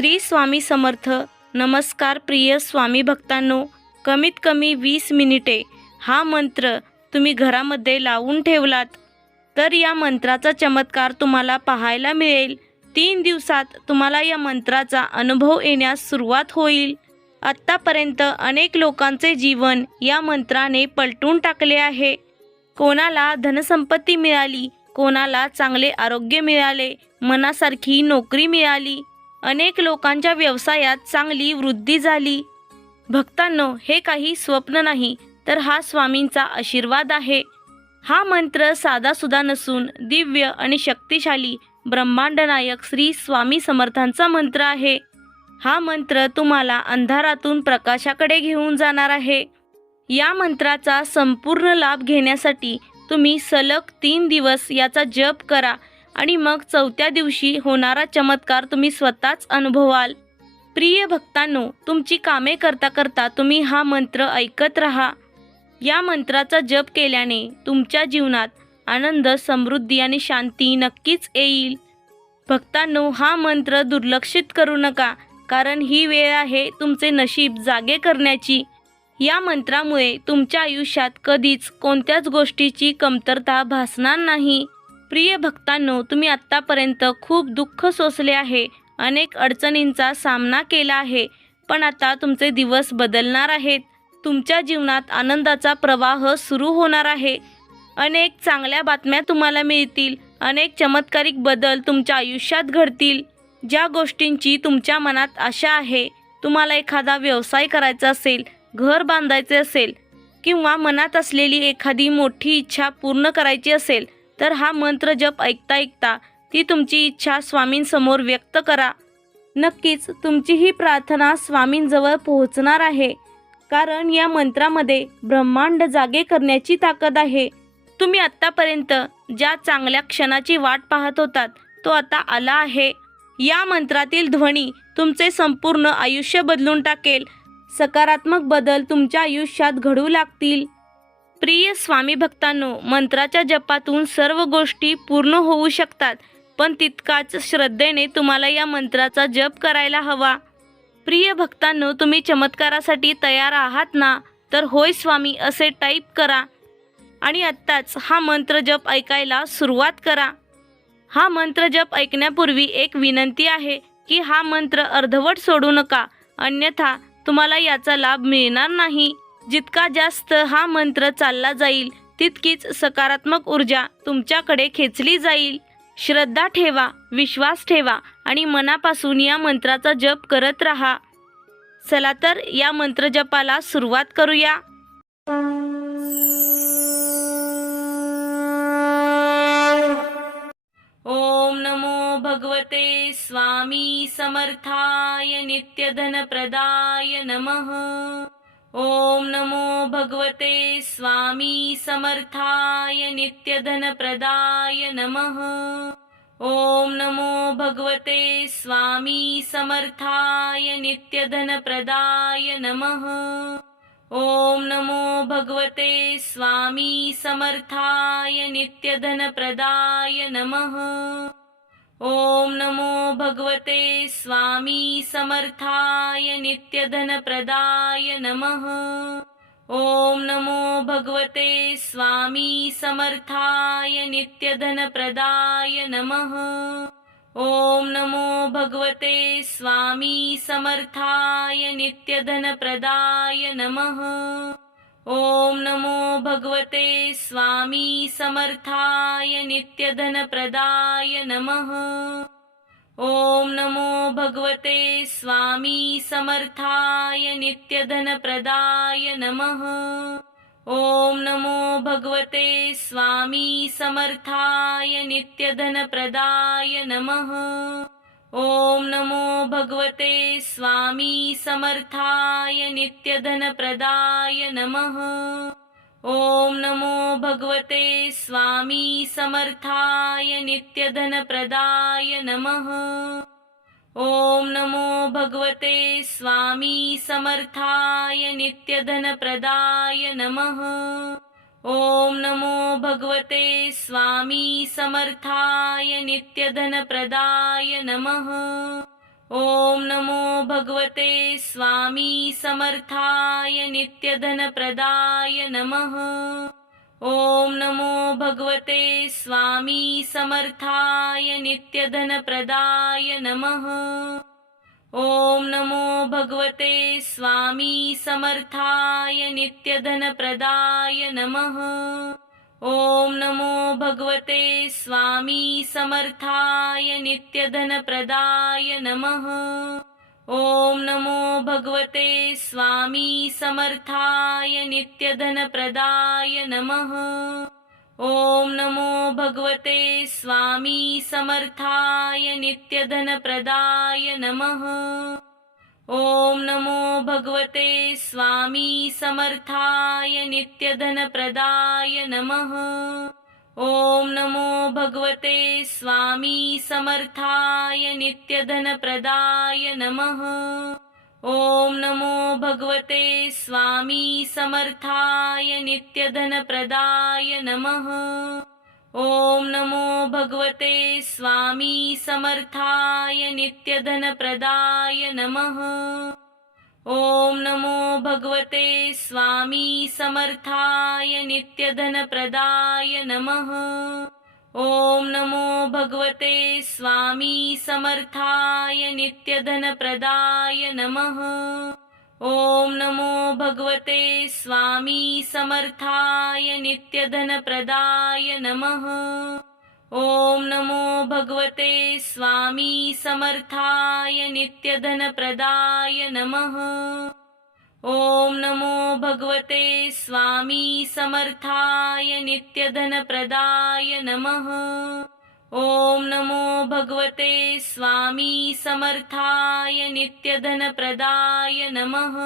श्री स्वामी समर्थ. नमस्कार प्रिय स्वामी भक्तांनो. कमीत कमी 20 मिनिटे हा मंत्र तुम्ही घरामध्ये लावून ठेवलात तर या मंत्राचा चमत्कार तुम्हाला पाहायला मिळेल. 3 दिवसात तुम्हाला या मंत्राचा अनुभव येण्यास सुरुवात होईल. आत्तापर्यंत अनेक लोकांचे जीवन या मंत्राने पलटून टाकले आहे. कोणाला धनसंपत्ती मिळाली, कोणाला चांगले आरोग्य मिळाले, मनासारखी नोकरी मिळाली, अनेक लोकांच्या व्यवसायात चांगली वृद्धी झाली. भक्तांनो, हे काही स्वप्न नाही तर हा स्वामींचा आशीर्वाद आहे. हा मंत्र साधासुद्धा नसून दिव्य आणि शक्तिशाली ब्रह्मांड नायक श्री स्वामी समर्थांचा मंत्र आहे. हा मंत्र तुम्हाला अंधारातून प्रकाशाकडे घेऊन जाणार आहे. या मंत्राचा संपूर्ण लाभ घेण्यासाठी तुम्ही सलग 3 दिवस याचा जप करा आणि मग 4थ्या दिवशी होणारा चमत्कार तुम्ही स्वतःच अनुभवाल. प्रिय भक्तांनो, तुमची कामे करता करता तुम्ही हा मंत्र ऐकत राहा. या मंत्राचा जप केल्याने तुमच्या जीवनात आनंद, समृद्धी आणि शांती नक्कीच येईल. भक्तांनो, हा मंत्र दुर्लक्षित करू नका, कारण ही वेळ आहे तुमचे नशीब जागे करण्याची. या मंत्रामुळे तुमच्या आयुष्यात कधीच कोणत्याच गोष्टीची कमतरता भासणार नाही. प्रिय भक्तांनो, तुम्ही आत्तापर्यंत खूप दुःख सोसले आहे, अनेक अडचणींचा सामना केला आहे, पण आता तुमचे दिवस बदलणार आहेत. तुमच्या जीवनात आनंदाचा प्रवाह सुरू होणार आहे. अनेक चांगल्या बातम्या तुम्हाला मिळतील. अनेक चमत्कारिक बदल तुमच्या आयुष्यात घडतील. ज्या गोष्टींची तुमच्या मनात आशा आहे, तुम्हाला एखादा व्यवसाय करायचा असेल, घर बांधायचे असेल किंवा मनात असलेली एखादी मोठी इच्छा पूर्ण करायची असेल, तर हा मंत्र जप ऐकता ऐकता ती तुमची इच्छा स्वामींसमोर व्यक्त करा. नक्कीच तुमची ही प्रार्थना स्वामींजवळ पोहोचणार आहे, कारण या मंत्रामध्ये ब्रह्मांड जागे करण्याची ताकद आहे. तुम्ही आत्तापर्यंत ज्या चांगल्या क्षणाची वाट पाहत होतात तो आता आला आहे. या मंत्रातील ध्वनी तुमचे संपूर्ण आयुष्य बदलून टाकेल. सकारात्मक बदल तुमच्या आयुष्यात घडू लागतील. प्रिय स्वामी भक्तांनो, मंत्राच्या जपातून सर्व गोष्टी पूर्ण होऊ शकतात, पण तितकाच श्रद्धेने तुम्हाला या मंत्राचा जप करायला हवा. प्रिय भक्तांनो, तुम्ही चमत्कारासाठी तयार आहात ना? तर होय स्वामी असे टाईप करा आणि आत्ताच हा मंत्र जप ऐकायला सुरुवात करा. हा मंत्र जप ऐकण्यापूर्वी एक विनंती आहे की हा मंत्र अर्धवट सोडू नका, अन्यथा तुम्हाला याचा लाभ मिळणार नाही. जितका जास्त हा मंत्र चालला जाईल तितकीच सकारात्मक ऊर्जा तुमच्याकडे खेचली जाईल. श्रद्धा ठेवा, विश्वास ठेवा आणि मनापासून या मंत्राचा जप करत राहा. चला तर या मंत्र जपाला सुरुवात करूया. ओम नमो भगवते स्वामी समर्थाय नित्यधनप्रदाय नमः. ओम नमो भगवते स्वामी समर्थाय नित्यधनप्रदाय नमः. ओम नमो भगवते स्वामी समर्थाय नित्यधनप्रदाय नमः. ओम नमो भगवते स्वामी समर्थाय नित्यधनप्रदाय नमः. ओम नमो भगवते स्वामी समर्थाय नित्यधनप्रदाय नमः. ओम नमो भगवते स्वामी समर्थाय नित्यधनप्रदाय नमः. ओम नमो भगवते स्वामी समर्थाय नित्यधनप्रदाय नमः. ओम नमो भगवते स्वामी समर्थाय नित्यधनप्रदाय नमः. ओम नमो भगवते स्वामी समर्थाय नित्यधनप्रदाय नमः. ओम नमो भगवते स्वामी समर्थाय नित्यधनप्रदाय नमः. ओम नमो भगवते स्वामी समर्थाय नित्यधनप्रदाय नमः. ओम नमो भगवते स्वामी समर्थाय नित्यधनप्रदाय नमः. ओम नमो भगवते स्वामी समर्थाय नित्यधनप्रदाय नमः. ओम नमो भगवते स्वामी समर्थाय नित्यधनप्रदाय नमः. ओम नमो भगवते स्वामी समर्थाय नित्यधनप्रदाय नमः। ओम नमो भगवते स्वामी समर्थाय नित्यधनप्रदाय नमः। ओम नमो भगवते स्वामी समर्थाय नित्यधनप्रदाय नमः। ओम नमो भगवते स्वामी समर्थाय नित्यधनप्रदाय नमः। ओम नमो भगवते स्वामी समर्थाय नित्यधनप्रदाय नमः। ओम नमो भगवते स्वामी समर्थाय नित्यधनप्रदाय नमः। ओम नमो भगवते स्वामी समर्थाय नित्यधनप्रदाय नमः। ओम नमो भगवते स्वामी समर्थाय नित्यधनप्रदाय नमः। ओम नमो भगवते स्वामी समर्थाय नित्यधनप्रदाय नमः। ओम नमो भगवते स्वामी समर्थाय नित्यधनप्रदाय नमः। ओम नमो भगवते स्वामी समर्थाय नित्यधनप्रदाय नमः। ओम नमो भगवते स्वामी समर्थाय नित्यधनप्रदाय नमः। ओम नमो भगवते स्वामी समर्थाय नित्यधनप्रदाय नमः। ओम नमो भगवते स्वामी समर्थाय नित्यधनप्रदाय नमः। ओम नमो भगवते स्वामी समर्थाय नित्यधनप्रदाय नमः। ओम नमो भगवते स्वामी समर्थाय नित्यधनप्रदाय नमः।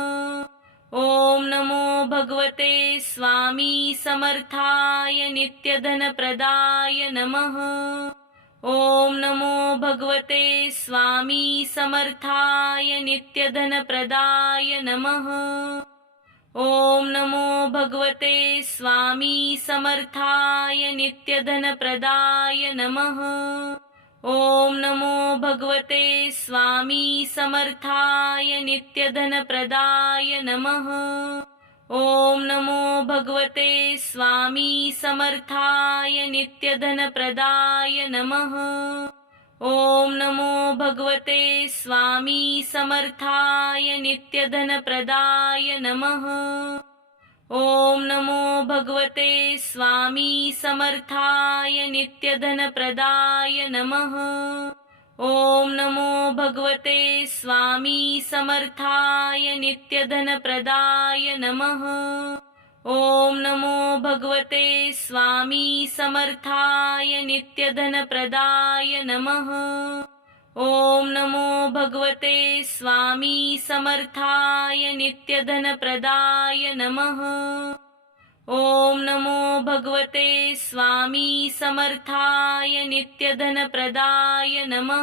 ओम नमो भगवते स्वामी समर्थाय नित्यधनप्रदाय नमः। ओम नमो भगवते स्वामी समर्थाय नित्यधनप्रदाय नमः। ओम नमो भगवते स्वामी समर्थाय नित्यधनप्रदाय नमः। ओम नमो भगवते स्वामी समर्थाय नित्यधनप्रदाय नमः। ओम नमो भगवते स्वामी समर्थाय नित्यधनप्रदाय नमः। ओम नमो भगवते स्वामी समर्थाय नित्यधनप्रदाय नमः। ओम नमो भगवते स्वामी समर्थाय नित्यधनप्रदाय नमः। ओम नमो भगवते स्वामी समर्थाय नित्यधनप्रदाय नमः। ओम नमो भगवते स्वामी समर्थाय नित्यधनप्रदाय नमः। ओम नमो भगवते स्वामी समर्थाय नित्यधनप्रदाय नमः। ओम नमो भगवते स्वामी समर्थाय नित्यधनप्रदाय नमः।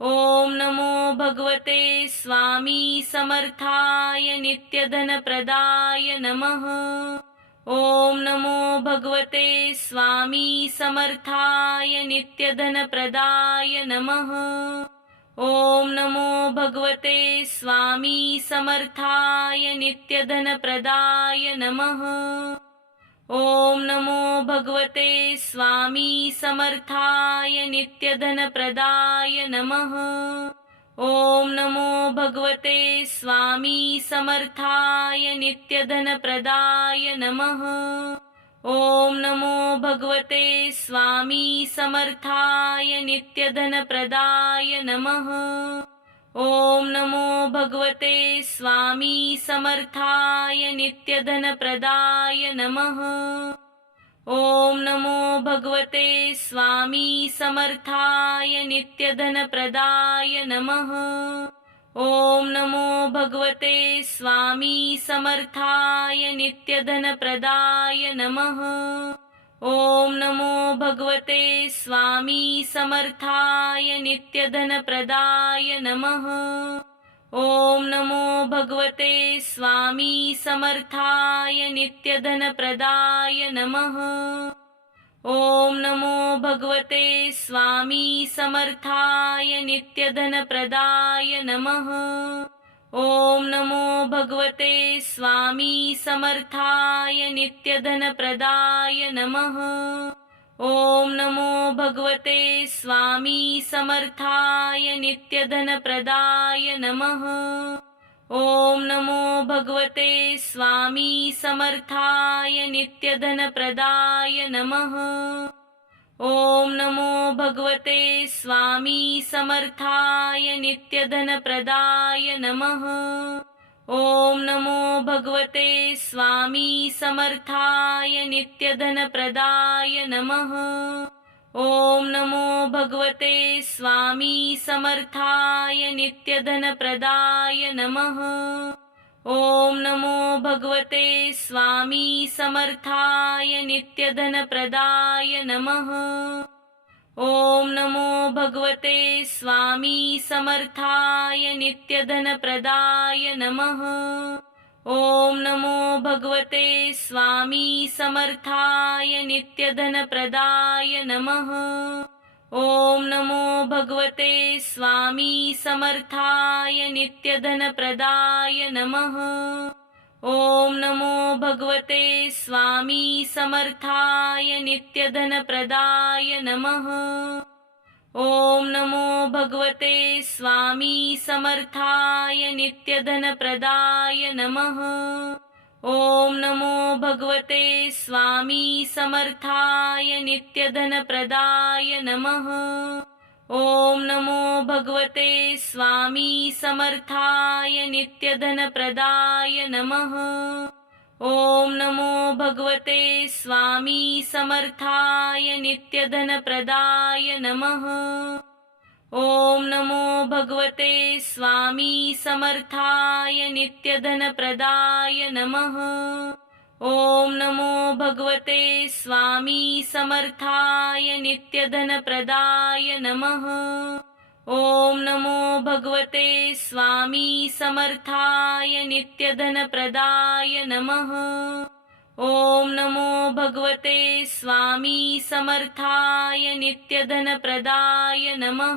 ओम नमो भगवते स्वामी समर्थाय नित्यधनप्रदाय नमः। ओम नमो भगवते स्वामी समर्थाय नित्यधनप्रदाय नमः। ओम नमो भगवते स्वामी समर्थाय नित्यधनप्रदाय नमः। ओम नमो भगवते स्वामी समर्थाय नित्यधनप्रदाय नमः। ओम नमो भगवते स्वामी समर्थाय नित्यधनप्रदाय नमः। ओम नमो भगवते स्वामी समर्थाय नित्यधनप्रदाय नमः। ओम नमो भगवते स्वामी समर्थाय नित्यधनप्रदाय नमः। ओम नमो भगवते स्वामी समर्थाय नित्यधनप्रदाय नमः। ओम नमो भगवते स्वामी समर्थाय नित्यधनप्रदाय नमः। ओम नमो भगवते स्वामी समर्थाय नित्यधनप्रदाय नमः। ओम नमो भगवते स्वामी समर्थाय नित्यधनप्रदाय नमः। ओम नमो भगवते स्वामी समर्थाय नित्यधनप्रदाय नमः। ओम नमो भगवते स्वामी समर्थाय नित्यधनप्रदाय नमः। ओम नमो भगवते स्वामी समर्थाय नित्यधनप्रदाय नमः। ओम नमो भगवते स्वामी समर्थाय नित्यधनप्रदाय नमः। ओम नमो भगवते स्वामी समर्थाय नित्यधनप्रदाय नमः। ओम नमो भगवते स्वामी समर्थाय नित्यधनप्रदाय नमः। ओम नमो भगवते स्वामी समर्थाय नित्यधनप्रदाय नमः। ओम नमो भगवते स्वामी समर्थाय नित्यधनप्रदाय नमः। ओम नमो भगवते स्वामी समर्थाय नित्यधनप्रदाय नमः। ओम नमो भगवते स्वामी समर्थाय नित्यधनप्रदाय नमः। ओम नमो भगवते स्वामी समर्थाय नित्यधनप्रदाय नमः। ओम नमो भगवते स्वामी समर्थाय नित्यधनप्रदाय नमः। ओम नमो भगवते स्वामी समर्थाय नित्यधनप्रदाय नमः। ओम नमो भगवते स्वामी समर्थाय नित्यधनप्रदाय नमः। ओम नमो भगवते स्वामी समर्थाय नित्यधनप्रदाय नमः। ओम नमो भगवते स्वामी समर्थाय नित्यधनप्रदाय नमः। ओम नमो भगवते स्वामी समर्थाय नित्यधनप्रदाय नमः। ओम नमो भगवते स्वामी समर्थाय नित्यधनप्रदाय नमः। ओम नमो भगवते स्वामी समर्थाय नित्यधनप्रदाय नमः। ओम नमो भगवते स्वामी समर्थाय नित्यधनप्रदाय नमः।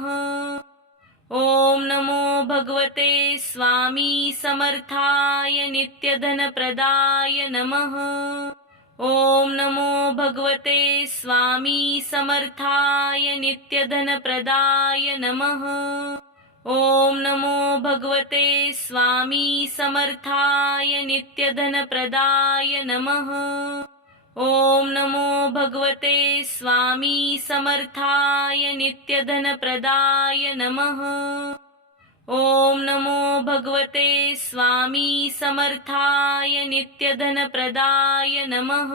ओम नमो भगवते स्वामी समर्थाय नित्यधनप्रदाय नमः। ओम नमो भगवते स्वामी समर्थाय नित्यधनप्रदाय नमः। ओम नमो भगवते स्वामी समर्थाय नित्यधनप्रदाय नमः। ओम नमो भगवते स्वामी समर्थाय नित्यधनप्रदाय नमः। ओम नमो भगवते स्वामी समर्थाय नित्यधनप्रदाय नमः।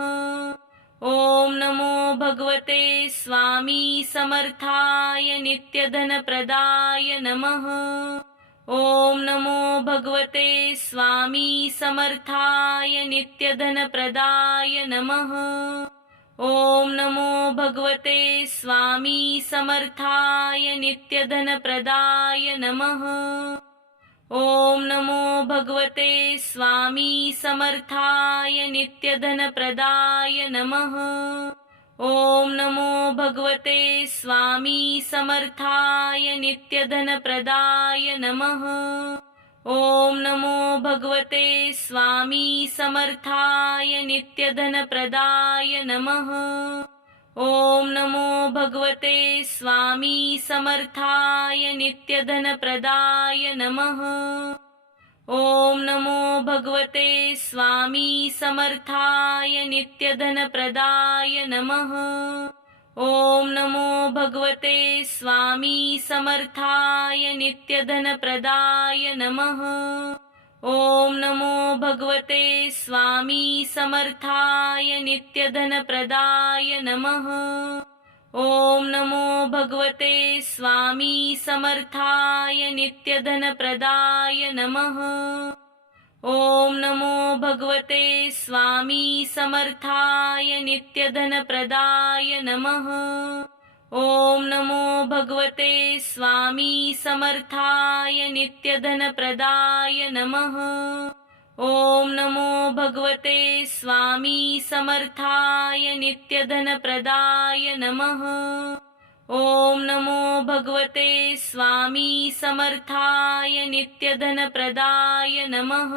ओम नमो भगवते स्वामी समर्थाय नित्यधनप्रदाय नमः। ओम नमो भगवते स्वामी समर्थाय नित्यधनप्रदाय नमः। ओम नमो भगवते स्वामी समर्थाय नित्यधनप्रदाय नमः। ओम नमो भगवते स्वामी समर्थाय नित्यधनप्रदाय नमः। ओम नमो भगवते स्वामी समर्थाय नित्यधनप्रदाय नमः। ओम नमो भगवते स्वामी समर्थाय नित्यधनप्रदाय नमः। ओम नमो भगवते स्वामी समर्थाय नित्यधनप्रदाय नमः। ओम नमो भगवते स्वामी समर्थाय नित्यधनप्रदाय नमः। ओम नमो भगवते स्वामी समर्थाय नित्यधनप्रदाय नमः। ओम नमो भगवते स्वामी समर्थाय नित्यधनप्रदाय नमः। ओम नमो भगवते स्वामी समर्थाय नित्यधनप्रदाय नमः। ओम नमो भगवते स्वामी समर्थाय नित्यधनप्रदाय नमः। ओम नमो भगवते स्वामी समर्थाय नित्यधनप्रदाय नमः। ओम नमो भगवते स्वामी समर्थाय नित्यधनप्रदाय नमः। ओम नमो भगवते स्वामी समर्थाय नित्यधनप्रदाय नमः।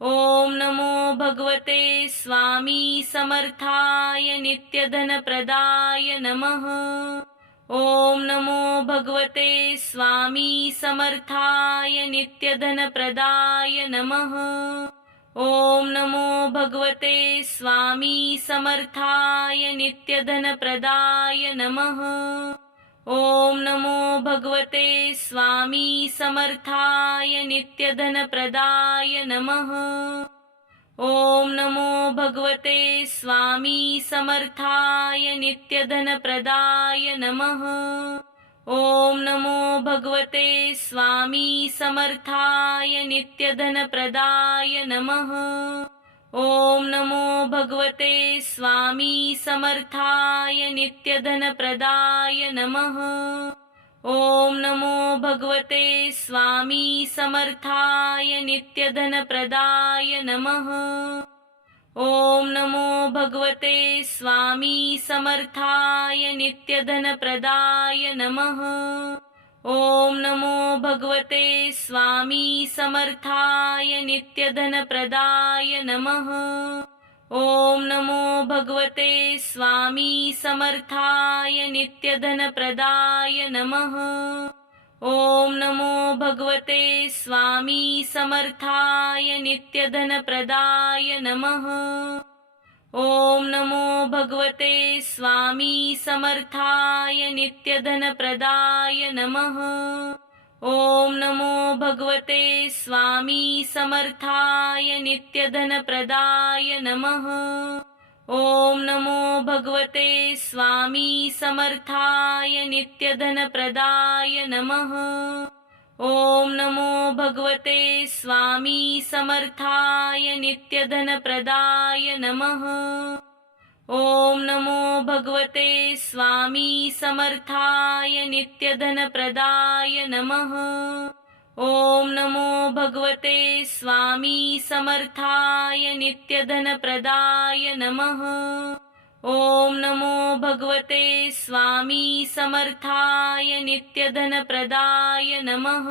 ओम नमो भगवते स्वामी समर्थाय नित्यधनप्रदाय नमः। ओम नमो भगवते स्वामी समर्थाय नित्यधनप्रदाय नमः। ओम नमो भगवते स्वामी समर्थाय नित्यधनप्रदाय नमः। ओम नमो भगवते स्वामी समर्थाय नित्यधनप्रदाय नमः। ओम नमो भगवते स्वामी समर्थाय नित्यधनप्रदाय नमः। ओम नमो भगवते स्वामी समर्थाय नित्यधनप्रदाय नमः। ओम नमो भगवते स्वामी समर्थाय नित्यधनप्रदाय नमः। ओम नमो भगवते स्वामी समर्थाय नित्यधनप्रदाय नमः। ओम नमो भगवते स्वामी समर्थाय नित्यधनप्रदाय नमः। ओम नमो भगवते स्वामी समर्थाय नित्यधनप्रदाय नमः। ओम नमो भगवते स्वामी समर्थाय नित्यधनप्रदाय नमः। ओम नमो भगवते स्वामी समर्थाय नित्यधनप्रदाय नमः। ओम नमो भगवते स्वामी समर्थाय नित्यधनप्रदाय नमः। ओम नमो भगवते स्वामी समर्थाय नित्यधनप्रदाय नमः। ओम नमो भगवते स्वामी समर्थाय नित्यधनप्रदाय नमः। ओम नमो भगवते स्वामी समर्थाय नित्यधनप्रदाय नमः। ओम नमो भगवते स्वामी समर्थाय नित्यधनप्रदाय नमः। ओम नमो भगवते स्वामी समर्थाय नित्यधनप्रदाय नमः। ओम नमो भगवते स्वामी समर्थाय नित्यधनप्रदाय नमः।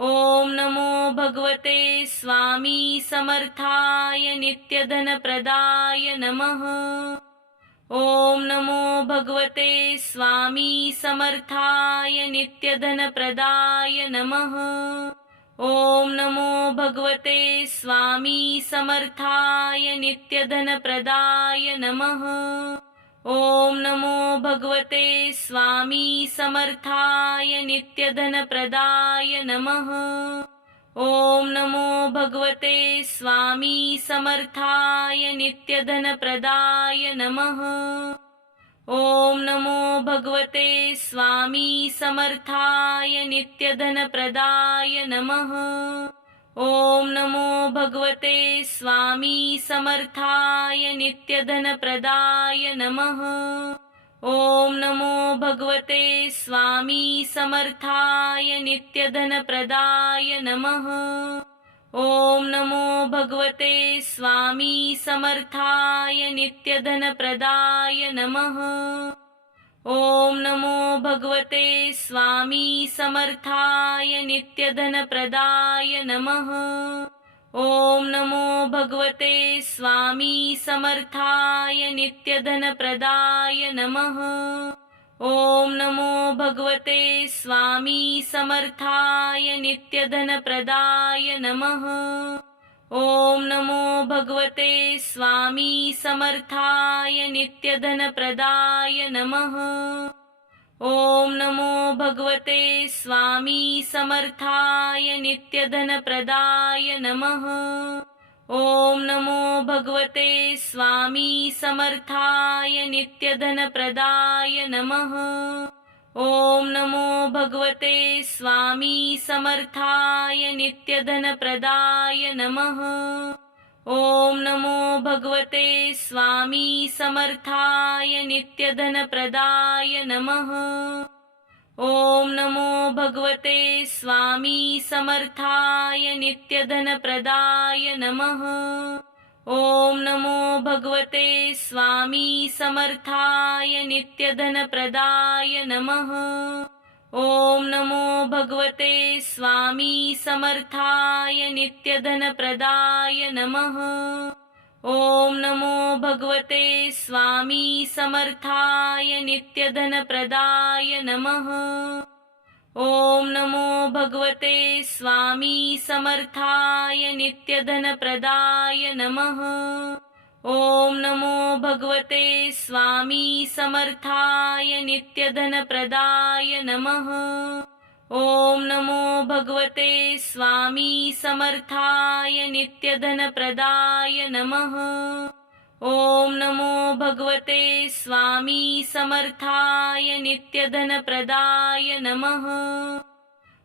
ओम नमो भगवते स्वामी समर्थाय नित्यधनप्रदाय नमः। ओम नमो भगवते स्वामी समर्थाय नित्यधनप्रदाय नमः। ओम नमो भगवते स्वामी समर्थाय नित्यधनप्रदाय नमः। ओम नमो भगवते स्वामी समर्थाय नित्यधनप्रदाय नमः। ओम नमो भगवते स्वामी समर्थाय नित्यधनप्रदाय नमः। ओम नमो भगवते स्वामी समर्थाय नित्यधनप्रदाय नमः। ओम नमो भगवते स्वामी समर्थाय नित्यधनप्रदाय नमः। ओम नमो भगवते स्वामी समर्थाय नित्यधनप्रदाय नमः। ओम नमो भगवते स्वामी समर्थाय नित्यधनप्रदाय नमः। ओम नमो भगवते स्वामी समर्थाय नित्यधनप्रदाय नमः। ओम नमो भगवते स्वामी समर्थाय नित्यधनप्रदाय नमः। ओम नमो भगवते स्वामी समर्थाय नित्यधनप्रदाय नमः। ओम नमो भगवते स्वामी समर्थाय नित्यधनप्रदाय नमः। ओम नमो भगवते स्वामी समर्थाय नित्यधनप्रदाय नमः। ओम नमो भगवते स्वामी समर्थाय नित्यधनप्रदाय नमः। ओम नमो भगवते स्वामी समर्थाय नित्यधनप्रदाय नमः। ओम नमो भगवते स्वामी समर्थाय नित्यधनप्रदाय नमः। ओम नमो भगवते स्वामी समर्थाय नित्यधनप्रदाय नमः। ओम नमो भगवते स्वामी समर्थाय नित्यधनप्रदाय नमः। ओम नमो भगवते स्वामी समर्थाय नित्यधनप्रदाय नमः। ओम नमो भगवते स्वामी समर्थाय नित्यधनप्रदाय नमः। ओम नमो भगवते स्वामी समर्थाय नित्यधनप्रदाय नमः। ओम नमो भगवते स्वामी समर्थाय नित्यधनप्रदाय नमः। ओम नमो भगवते स्वामी समर्थाय नित्यधनप्रदाय नमः। ओम नमो भगवते स्वामी समर्थाय नित्यधनप्रदाय नमः।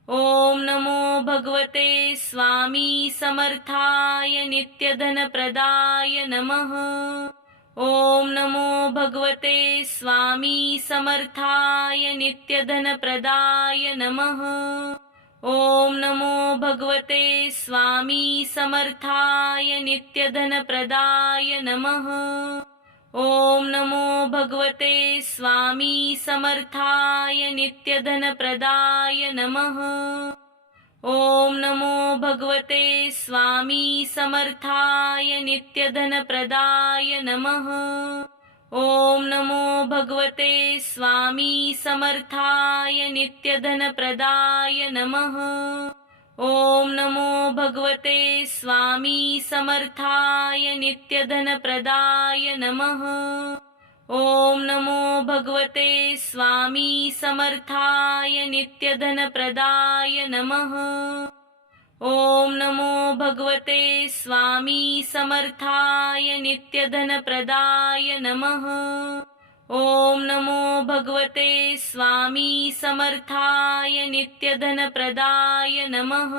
ओम नमो भगवते स्वामी समर्थाय नित्यधनप्रदाय नमः। ओम नमो भगवते स्वामी समर्थाय नित्यधनप्रदाय नमः। ओम नमो भगवते स्वामी समर्थाय नित्यधनप्रदाय नमः। ओम नमो भगवते स्वामी समर्थाय नित्यधनप्रदाय नमः। ओम नमो भगवते स्वामी समर्थाय नित्यधनप्रदाय नमः। ओम नमो भगवते स्वामी समर्थाय नित्यधनप्रदाय नमः। ओम नमो भगवते स्वामी समर्थाय नित्यधनप्रदाय नमः। ओम नमो भगवते स्वामी समर्थाय नित्यधनप्रदाय नमः। ओम नमो भगवते स्वामी समर्थाय नित्यधनप्रदाय नमः। ओम नमो भगवते स्वामी समर्थाय नित्यधनप्रदाय नमः।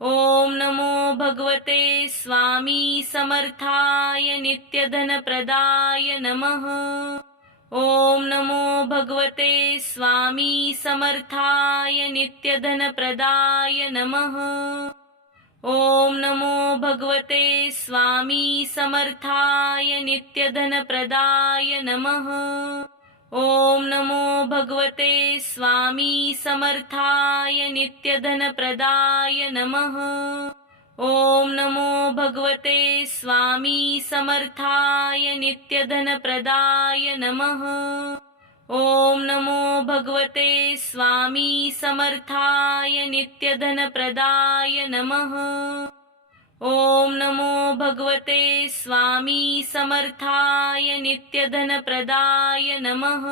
ओम नमो भगवते स्वामी समर्थाय नित्यधनप्रदाय नमः। ओम नमो भगवते स्वामी समर्थाय नित्यधनप्रदाय नमः। ओम नमो भगवते स्वामी समर्थाय नित्यधनप्रदाय नमः। ओम नमो भगवते स्वामी समर्थाय नित्यधनप्रदाय नमः। ओम नमो भगवते स्वामी समर्थाय नित्यधनप्रदाय नमः। ओम नमो भगवते स्वामी समर्थाय नित्यधनप्रदाय नमः। ओम नमो भगवते स्वामी समर्थाय नित्यधनप्रदाय नमः।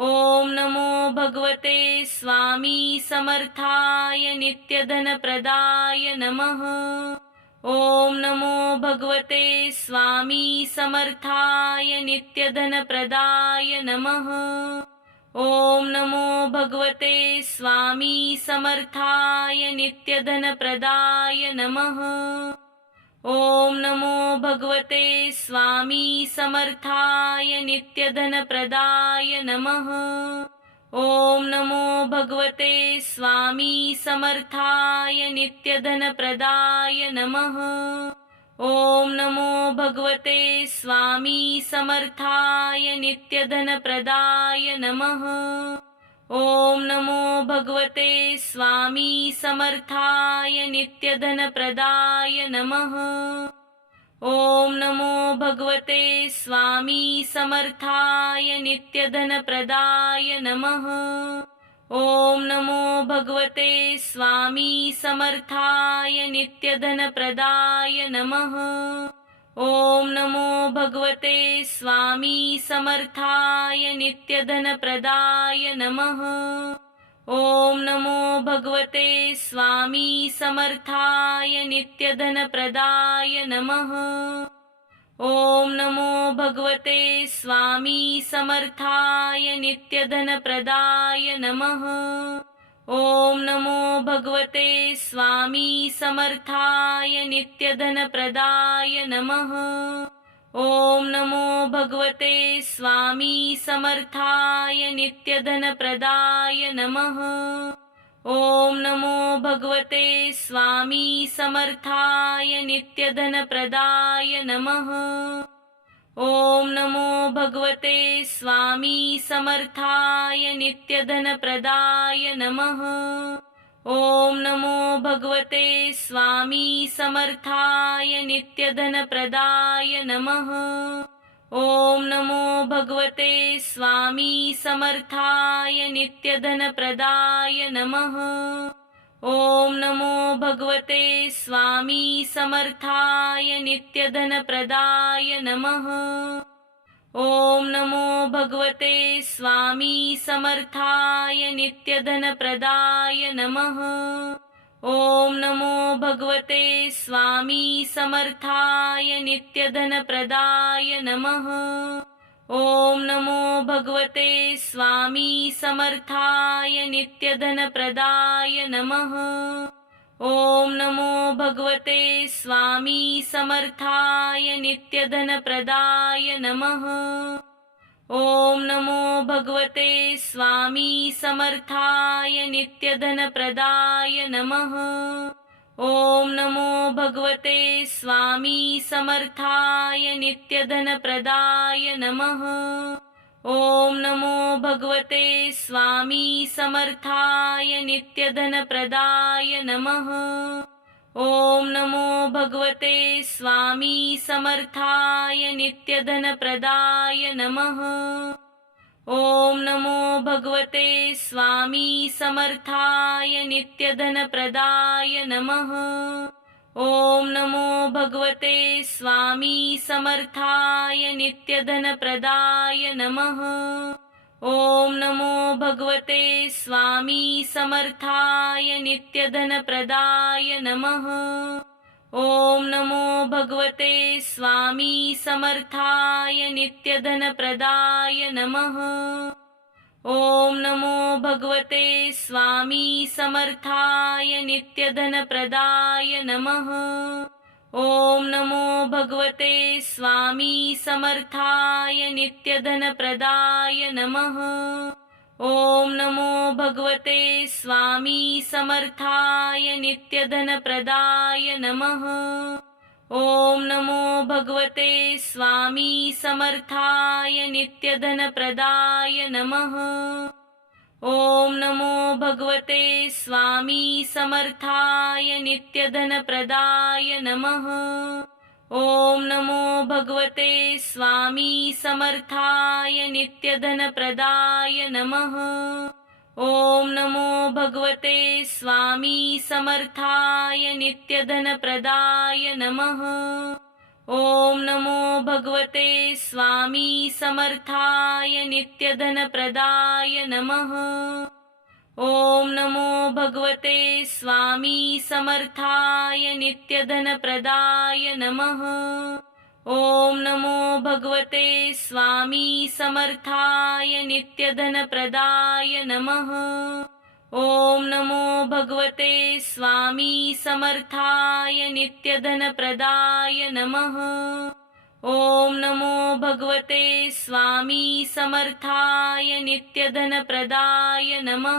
ओम नमो भगवते स्वामी समर्थाय नित्यधनप्रदाय नमः। ओम नमो भगवते स्वामी समर्थाय नित्यधनप्रदाय नमः। ओम नमो भगवते स्वामी समर्थाय नित्यधनप्रदाय नमः। ओम नमो भगवते स्वामी समर्थाय नित्यधनप्रदाय नमः। ओम नमो भगवते स्वामी समर्थाय नित्यधनप्रदाय नमः। ओम नमो भगवते स्वामी समर्थाय नित्यधनप्रदाय नमः। ओम नमो भगवते स्वामी समर्थाय नित्यधनप्रदाय नमः। ओम नमो भगवते स्वामी समर्थाय नित्यधनप्रदाय नमः। ओम नमो भगवते स्वामी समर्थाय नित्यधनप्रदाय नमः। ओम नमो भगवते स्वामी समर्थाय नित्यधनप्रदाय नमः। ओम नमो भगवते स्वामी समर्थाय नित्यधनप्रदाय नमः। ओम नमो भगवते स्वामी समर्थाय नित्यधनप्रदाय नमः। ओम नमो भगवते स्वामी समर्थाय नित्यधनप्रदाय नमः। ओम नमो भगवते स्वामी समर्थाय नित्यधनप्रदाय नमः। ओम नमो भगवते स्वामी समर्थाय नित्यधनप्रदाय नमः। ओम नमो भगवते स्वामी समर्थाय नित्यधनप्रदाय नमः। ओम नमो भगवते स्वामी समर्थाय नित्यधनप्रदाय नमः। ओम नमो भगवते स्वामी समर्थाय नित्यधनप्रदाय नमः। ओम नमो भगवते स्वामी समर्थाय नित्यधनप्रदाय नमः। ओम नमो भगवते स्वामी समर्थाय नित्यधनप्रदाय नमः। ओम नमो भगवते स्वामी समर्थाय नित्यधनप्रदाय नमः। ओम नमो भगवते स्वामी समर्थाय नित्यधनप्रदाय नमः। ओम नमो भगवते स्वामी समर्थाय नित्यधनप्रदाय नमः। ओम नमो भगवते स्वामी समर्थाय नित्यधनप्रदाय नमः। ओम नमो भगवते स्वामी समर्थाय नित्यधनप्रदाय नमः। ओम नमो भगवते स्वामी समर्थाय नित्यधनप्रदाय नमः। ओम नमो भगवते स्वामी समर्थाय नित्यधनप्रदाय नमः। ओम नमो भगवते स्वामी समर्थाय नित्यधनप्रदाय नमः। ओम नमो भगवते स्वामी समर्थाय नित्यधनप्रदाय नमः। ओम नमो भगवते स्वामी समर्थाय नित्यधनप्रदाय नमः। ओम नमो भगवते स्वामी समर्थाय नित्यधनप्रदाय नमः। ओम नमो भगवते स्वामी समर्थाय नित्यधनप्रदाय नमः। ओम नमो भगवते स्वामी समर्थाय नित्यधनप्रदाय नमः। ओम नमो भगवते स्वामी समर्थाय नित्यधनप्रदाय नमः। ओम नमो भगवते स्वामी समर्थाय नित्यधनप्रदाय नमः। ओम नमो भगवते स्वामी समर्थाय नित्यधनप्रदाय नमः। ओम नमो भगवते स्वामी समर्थाय नित्यधनप्रदाय नमः। ओम नमो भगवते स्वामी समर्थाय नित्यधनप्रदाय नमः। ओम नमो भगवते स्वामी समर्थाय नित्यधनप्रदाय नमः। ओम नमो भगवते स्वामी समर्थाय नित्यधनप्रदाय नमः। ओम नमो भगवते स्वामी समर्थाय नित्यधनप्रदाय नमः। ओम नमो भगवते स्वामी समर्थाय नित्यधनप्रदाय नमः। ओम नमो भगवते स्वामी समर्थाय नित्यधनप्रदाय नमः।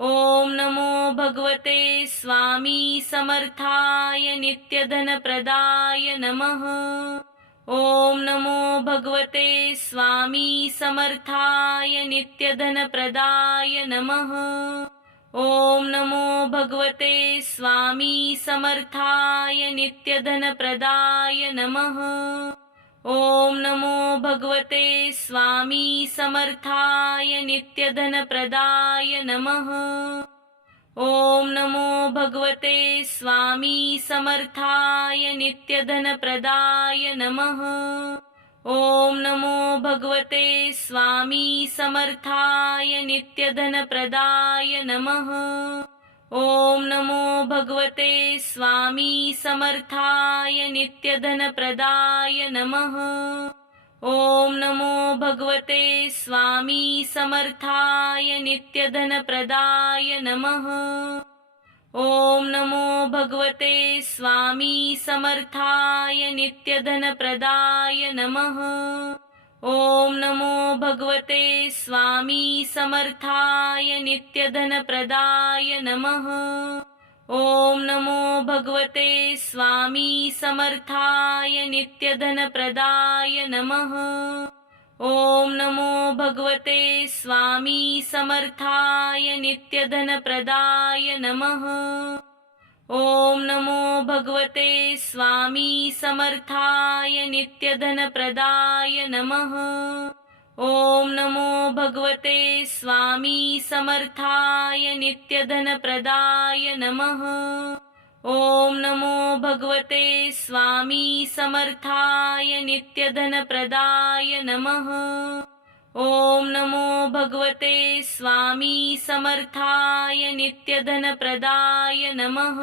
ओम नमो भगवते स्वामी समर्थाय नित्यधनप्रदाय नमः। ओम नमो भगवते स्वामी समर्थाय नित्यधनप्रदाय नमः। ओम नमो भगवते स्वामी समर्थाय नित्यधनप्रदाय नमः। ओम नमो भगवते स्वामी समर्थाय नित्यधनप्रदाय नमः। ओम नमो भगवते स्वामी समर्थाय नित्यधनप्रदाय नमः। ओम नमो भगवते स्वामी समर्थाय नित्यधनप्रदाय नमः। ओम नमो भगवते स्वामी समर्थाय नित्यधनप्रदाय नमः। ओम नमो भगवते स्वामी समर्थाय नित्यधनप्रदाय नमः। ओम नमो भगवते स्वामी समर्थाय नित्यधनप्रदाय नमः। ओम नमो भगवते स्वामी समर्थाय नित्यधनप्रदाय नमः। ओम नमो भगवते स्वामी समर्थाय नित्यधनप्रदाय नमः। ओम नमो भगवते स्वामी समर्थाय नित्यधनप्रदाय नमः। ओम नमो भगवते स्वामी समर्थाय नित्यधनप्रदाय नमः। ओम नमो भगवते स्वामी समर्थाय नित्यधनप्रदाय नमः। ओम नमो भगवते स्वामी समर्थाय नित्यधनप्रदाय नमः। ओम नमो भगवते स्वामी समर्थाय नित्यधनप्रदाय नमः।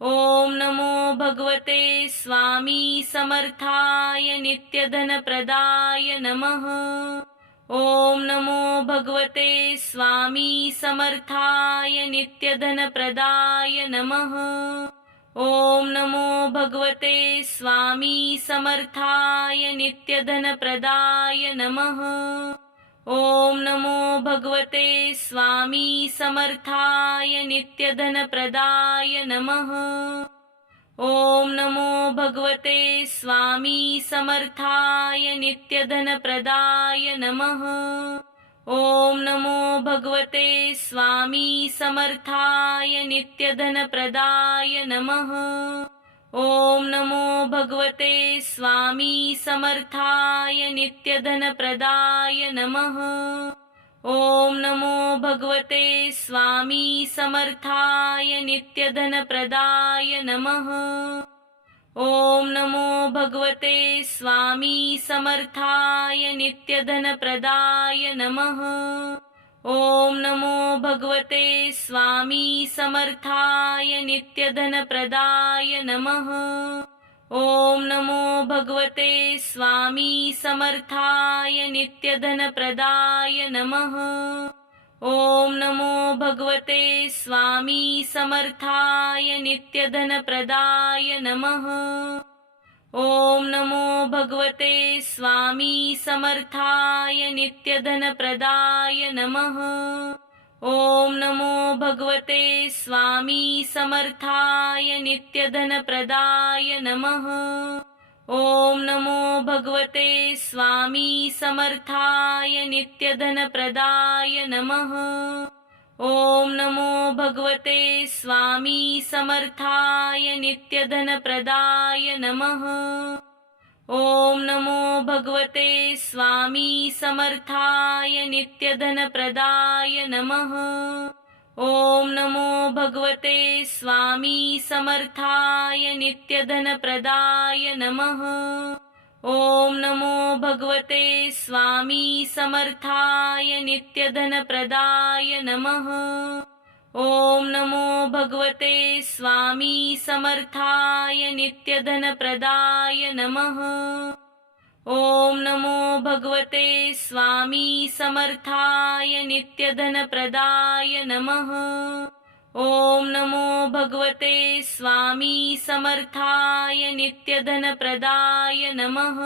ओम नमो भगवते स्वामी समर्थाय नित्यधनप्रदाय नमः। ओम नमो भगवते स्वामी समर्थाय नित्यधनप्रदाय नमः। ओम नमो भगवते स्वामी समर्थाय नित्यधनप्रदाय नमः। ओम नमो भगवते स्वामी समर्थाय नित्यधनप्रदाय नमः। ओम नमो भगवते स्वामी समर्थाय नित्यधनप्रदाय नमः। ओम नमो भगवते स्वामी समर्थाय नित्यधनप्रदाय नमः। ओम नमो भगवते स्वामी समर्थाय नित्यधनप्रदाय नमः। ओम नमो भगवते स्वामी समर्थाय नित्यधनप्रदाय नमः। ओम नमो भगवते स्वामी समर्थाय नित्यधनप्रदाय नमः। ओम नमो भगवते स्वामी समर्थाय नित्यधनप्रदाय नमः। ओम नमो भगवते स्वामी समर्थाय नित्यधनप्रदाय नमः। ओम नमो भगवते स्वामी समर्थाय नित्यधनप्रदाय नमः। ओम नमो भगवते स्वामी समर्थाय नित्यधनप्रदाय नमः। ओम नमो भगवते स्वामी समर्थाय नित्यधनप्रदाय नमः। ओम नमो भगवते स्वामी समर्थाय नित्यधनप्रदाय नमः। ओम नमो भगवते स्वामी समर्थाय नित्यधनप्रदाय नमः। ओम नमो भगवते स्वामी समर्थाय नित्यधनप्रदाय नमः। ओम नमो भगवते स्वामी समर्थाय नित्यधनप्रदाय नमः। ओम नमो भगवते स्वामी समर्थाय नित्यधनप्रदाय नमः। ओम नमो भगवते स्वामी समर्थाय नित्यधनप्रदाय नमः। ओम नमो भगवते स्वामी समर्थाय नित्यधनप्रदाय नमः। ओम नमो भगवते स्वामी समर्थाय नित्यधनप्रदाय नमः।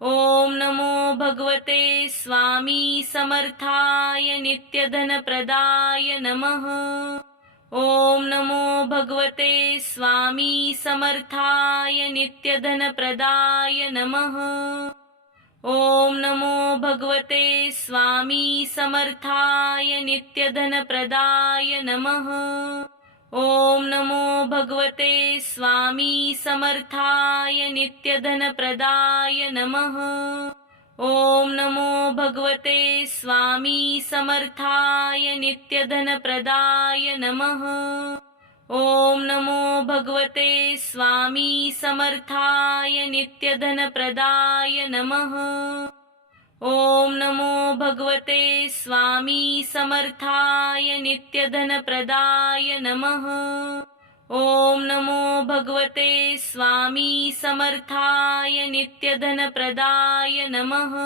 ओम नमो भगवते स्वामी समर्थाय नित्यधनप्रदाय नमः। ओम नमो भगवते स्वामी समर्थाय नित्यधनप्रदाय नमः। ओम नमो भगवते स्वामी समर्थाय नित्यधनप्रदाय नमः। ओम नमो भगवते स्वामी समर्थाय नित्यधनप्रदाय नमः। ओम नमो भगवते स्वामी समर्थाय नित्यधनप्रदाय नमः। ओम नमो भगवते स्वामी समर्थाय नित्यधनप्रदाय नमः। ओम नमो भगवते स्वामी समर्थाय नित्यधनप्रदाय नमः। ओम नमो भगवते स्वामी समर्थाय नित्यधनप्रदाय नमः।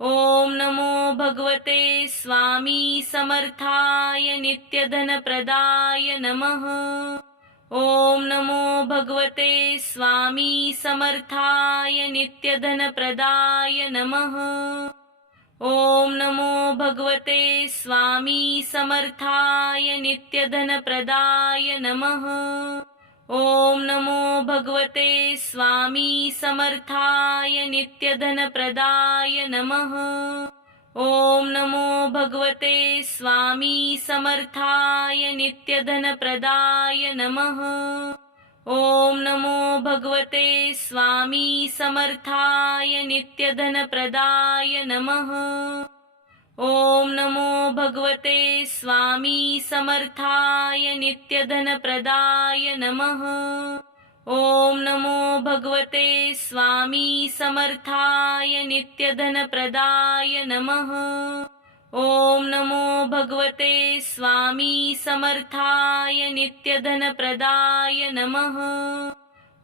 ओम नमो भगवते स्वामी समर्थाय नित्यधनप्रदाय नमः। ओम नमो भगवते स्वामी समर्थाय नित्यधनप्रदाय नमः। ओम नमो भगवते स्वामी समर्थाय नित्यधनप्रदाय नमः। ओम नमो भगवते स्वामी समर्थाय नित्यधनप्रदाय नमः। ओम नमो भगवते स्वामी समर्थाय नित्यधनप्रदाय नमः। ओम नमो भगवते स्वामी समर्थाय नित्यधनप्रदाय नमः। ओम नमो भगवते स्वामी समर्थाय नित्यधनप्रदाय नमः। ओम नमो भगवते स्वामी समर्थाय नित्यधनप्रदाय नमः। ओम नमो भगवते स्वामी समर्थाय नित्यधनप्रदाय नमः।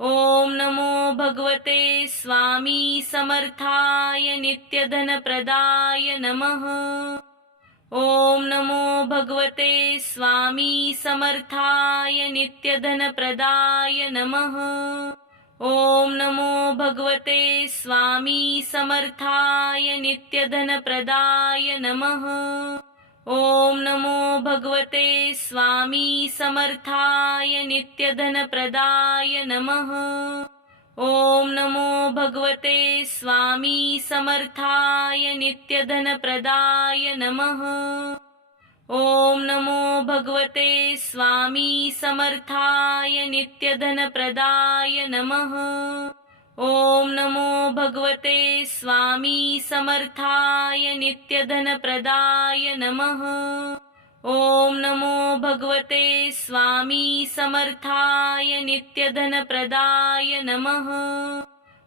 ओम नमो भगवते स्वामी समर्थाय नित्यधनप्रदाय नमः। ओम नमो भगवते स्वामी समर्थाय नित्यधनप्रदाय नमः। ओम नमो भगवते स्वामी समर्थाय नित्यधनप्रदाय नमः। ओम नमो भगवते स्वामी समर्थाय नित्यधनप्रदाय नमः। ओम नमो भगवते स्वामी समर्थाय नित्यधनप्रदाय नमः। ओम नमो भगवते स्वामी समर्थाय नित्यधनप्रदाय नमः। ओम नमो भगवते स्वामी समर्थाय नित्यधनप्रदाय नमः। ओम नमो भगवते स्वामी समर्थाय नित्यधनप्रदाय नमः।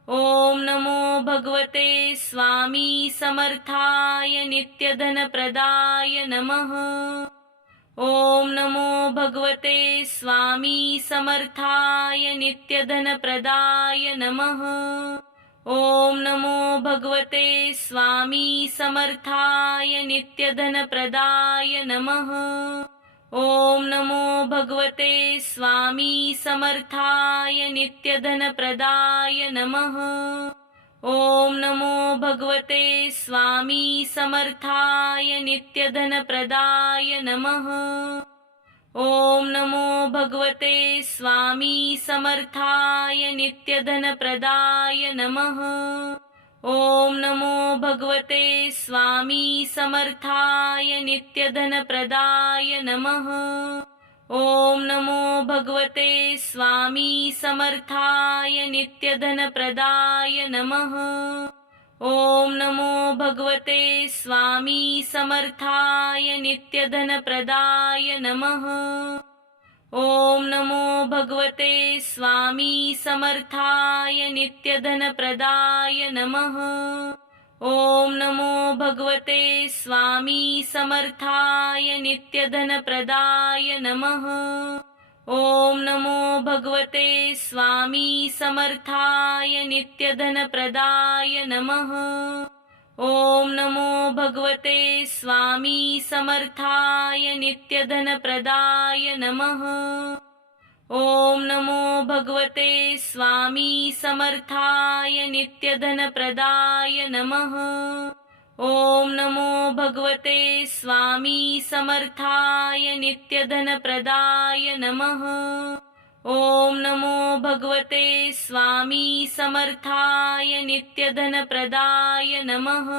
ओम नमो भगवते स्वामी समर्थाय नित्यधनप्रदाय नमः। ओम नमो भगवते स्वामी समर्थाय नित्यधनप्रदाय नमः। ओम नमो भगवते स्वामी समर्थाय नित्यधनप्रदाय नमः। ओम नमो भगवते स्वामी समर्थाय नित्यधनप्रदाय नमः। ओम नमो भगवते स्वामी समर्थाय नित्यधनप्रदाय नमः। ओम नमो भगवते स्वामी समर्थाय नित्यधनप्रदाय नमः। ओम नमो भगवते स्वामी समर्थाय नित्यधनप्रदाय नमः। ओम नमो भगवते स्वामी समर्थाय नित्यधनप्रदाय नमः। ओम नमो भगवते स्वामी समर्थाय नित्यधनप्रदाय नमः। ओम नमो भगवते स्वामी समर्थाय नित्यधनप्रदाय नमः। ओम नमो भगवते स्वामी समर्थाय नित्यधनप्रदाय नमः। ओम नमो भगवते स्वामी समर्थाय नित्यधनप्रदाय नमः। ओम नमो भगवते स्वामी समर्थाय नित्यधनप्रदाय नमः। ओम नमो भगवते स्वामी समर्थाय नित्यधनप्रदाय नमः। ओम नमो भगवते स्वामी समर्थाय नित्यधनप्रदाय नमः। ओम नमो भगवते स्वामी समर्थाय नित्यधनप्रदाय नमः।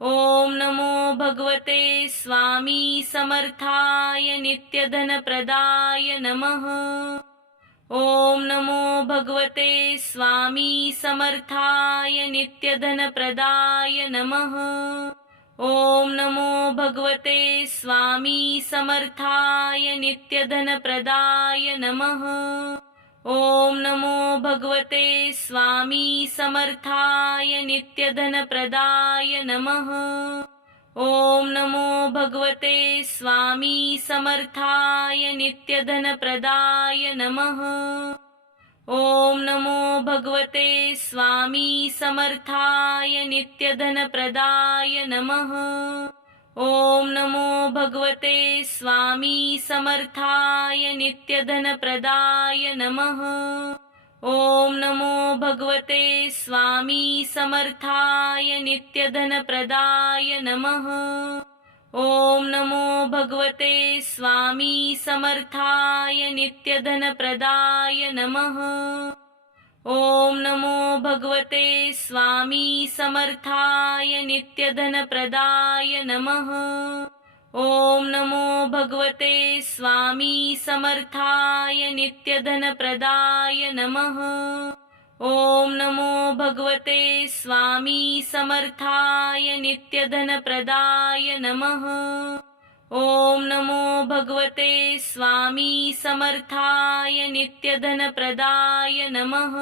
ओम नमो भगवते स्वामी समर्थाय नित्यधनप्रदाय नमः। ओम नमो भगवते स्वामी समर्थाय नित्यधनप्रदाय नमः। ओम नमो भगवते स्वामी समर्थाय नित्यधनप्रदाय नमः। ओम नमो भगवते स्वामी समर्थाय नित्यधनप्रदाय नमः। ओम नमो भगवते स्वामी समर्थाय नित्यधनप्रदाय नमः। ओम नमो भगवते स्वामी समर्थाय नित्यधनप्रदाय नमः। ओम नमो भगवते स्वामी समर्थाय नित्यधनप्रदाय नमः। ओम नमो भगवते स्वामी समर्थाय नित्यधनप्रदाय नमः। ओम नमो भगवते स्वामी समर्थाय नित्यधनप्रदाय नमः। ओम नमो भगवते स्वामी समर्थाय नित्यधनप्रदाय नमः। ओम नमो भगवते स्वामी समर्थाय नित्यधनप्रदाय नमः। ओम नमो भगवते स्वामी समर्थाय नित्यधनप्रदाय नमः। ओम नमो भगवते स्वामी समर्थाय नित्यधनप्रदाय नमः।